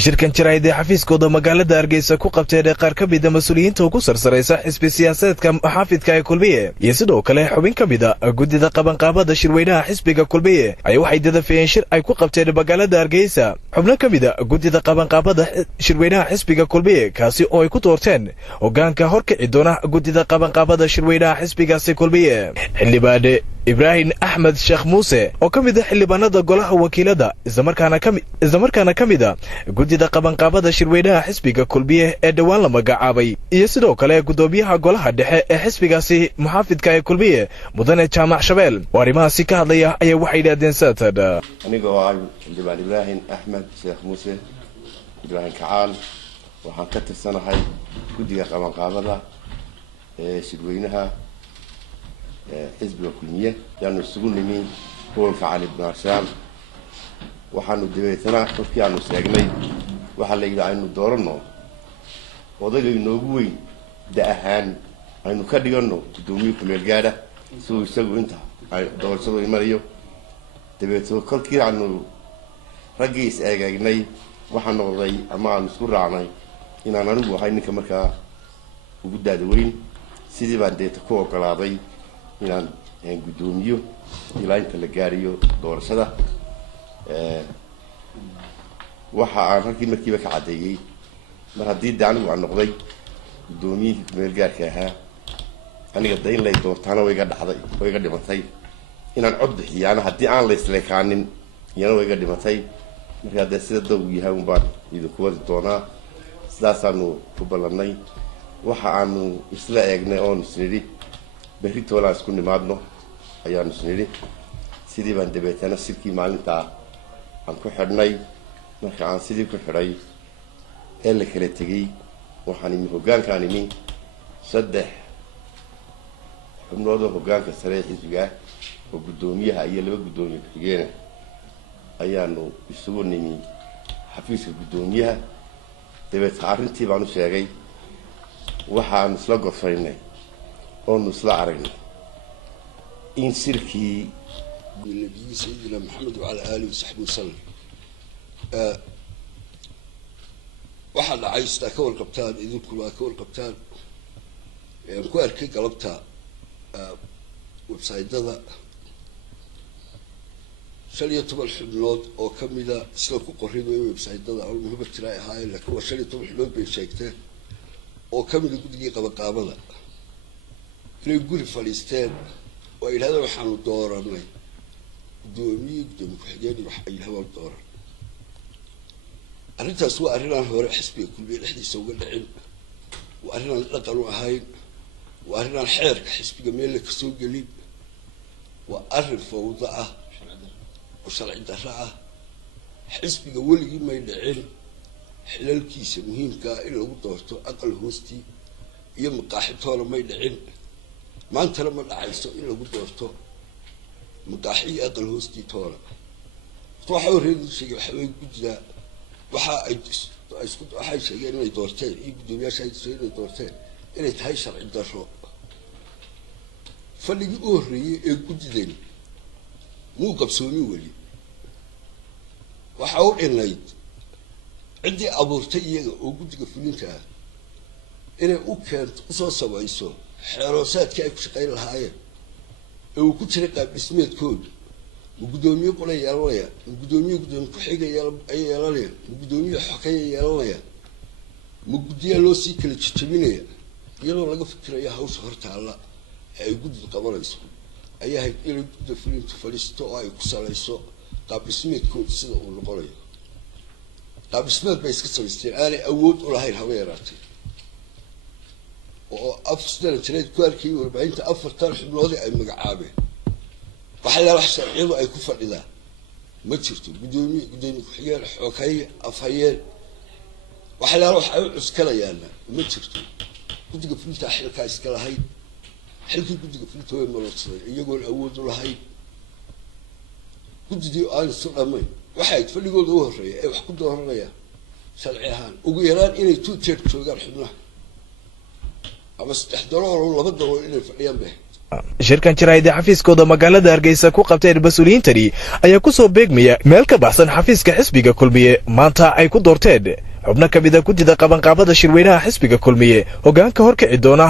shirkan jaraa'idee xafiiskooda magaalada Hargeysa ku qabteen qaar ka mid ah mas'uuliyiinta ugu sarsareysa xisbi siyaasadeedka xaafidka ee Kulmiye iyo sidoo kale xubin ka mid ah gudida qabanqaabada shirweynaha xisbiga Kulmiye ay waxay dadafeen shir ay ku qabteen magaalada Hargeysa xubno ka mid ah gudida qabanqaabada shirweynaha xisbiga Kulmiye kaasi oo ay ku doorteen hogaanka horkici doona gudida qabanqaabada shirweynaha xisbigaasi Kulmiye xildhibaan Ibrahim Ahmed Sheikh Muuse oo ka mid ah xildhibaanada golaha wakiilada isla markaana ka mid ah gudida qabanqaabada shirweynaha xisbiga Kulmiye ee dhawaan la magacaabay iyo sidoo kale gudoomiyaha golaha dhexe ee xisbigaasi muxaafidka ee Kulmiye mudane Jaamac Shabeel oo arrimahaasi ka hadlaya ayaa waxay yidhaahdeen saatada anigoo ah xildhibaan Ibrahim Ahmed Sheikh Muuse Ibrahim Kacaan waxaan ka tirsanahay gudiga qabanqaabada ee shirweynaha xisbiga Kulmiye yaanu isugu nimi hoolka Cali ibn Hasham waxaanu dibeetana qofkii aanu sheegnay waxa la yiraahdo aynu doorano odayga inoogu weyn daahan aynu ka dhigano gudoomiye kuleel gaara soo isagu inta ay doorashadu imariyo dibeeto kolkii aanu ragiis eegagnay waxaan noqday ama aan isku raacnay inaan anigu ahay ninka markaa ugu daada weyn sidii baan deeto ku ogolaaday inaan gudoomiyo ilaa inta la gaariyo doorashada waxa aan halkii markiiba ka cadeeyay mar haddii anigu aan noqday gudoomiyihii kumeel gaarka ahaa aniga dayn lay doortaana way iga dhacday way iga dhimatay inaan cod bixiyaana haddii aan la isleekaanin iyana way iga dhimatay marka hadda sida dawgu yahay un baan idinku wadi doonaa sidaasaanu ku ballanay waxa aanu isla eegnay oon isnidhi berri toolaan isku nimaadno ayaanu isnidhi sidii baan dabeetana shirkii maalintaa aan ku xidhnay marka aan sidii ku xidhay ee la kala tegay waxaan imi hoggaankaan imi 3 xubnood oo hoggaanka sare xisbiga oo gudoomiyaha iyo 2 gudoomiye ku-xigeen ayaanu isugu nimi xafiiska gudoomiyaha dabeetana arrintii baan u sheegay waxaan isla gorfaynay oo isla aragnay in shirkii النبي سيدنا محمد وعلى آله وصحبه وسلم واحد عايز تكون قبطان إذا كل أكون قبطان كل أركي قلبتها ويب سايت هذا شريط طبعا الحملات أو كم إذا سلكوا قريبا ويب سايت هذا أو المهم تلاقي هاي لك هو شريط طبعا الحملات بيشكته أو كم إذا قد يجي قبل قابله يقول فلسطين وإلى هذا وحنو دورا ماي دومي قدام كحجاني وحي الهواء الدورة أرنت أسوأ أرنا هو حسبي كل بين أحد يسوي العلم وأرنا لقنوا هاين وأرنا الحرك حسبي جميل لك سوق قليل وأرف ووضعه وشرع دفعه حسبي جول ما يدعين حلال كيس مهم كائن وضعته أقل هوستي يوم قاحته ما يدعين ما أنت لما العيسو إلا وضعته مقاحي أقل هوستي تورا روحوا ريد شيء حبيب جدا وحا أسكت أحد شيء إنه يدورتين يبدو يا شيء إنه يدورتين إنه تهيشر عند الشو فاللي يقولي يقولين مو قبسوني ولي وحاول إنه عندي أبورتي وقلت قفلينها إنه أكنت قصص وعيسو حراسات كيف شقيل الهاية وكنت رقاب اسميت كود وقدومي قولي يالويا وقدومي كحيقة يالويا وقدومي حكاية يالويا وقديا لو سيكل تشتبينيا يالو لقى فكرة يا هاوس هرتا الله أي قد القبر يسو أي هاي إلي قد فلين تفلستو أي كساليسو قاب اسميت كود سيدا ونقولي قاب اسميت بيسكتو يستين أنا أود ولا هاي الهويراتي وأفسدنا تريد كواركي وربعين تأفر طرح بلوضي أي مقعابه وحلا رحسن عيضو أي كفر إذا ما تشرتو قدومي كحيال حوكاية أفهيال وحلا روح عسكلا يانا ما تشرتو كنت قفلت أحلك عسكلا هاي حلكي كنت قفلت وين مرصد يقول أود ولا هاي كنت دي آل السرعة مين وحايد فاللي يقول دوه الرئي أي وحكو دوه الرئي سالعيهان وقيران إني تو تشيرت شو قال حبنا بس تحضروا ولا بدروا إلى الفعليان به shirkan jaraa'ida xafiiskooda magaalada Hargeysa ku qabteen mas'uuliyiintani ayaa ku soo beegmaya meel ka baxsan xafiiska xisbiga kulmiye maanta ay ku doorteen xubno ka mid ah guddida qabanqaabada shirweynaha xisbiga kulmiye hoggaanka horkici doona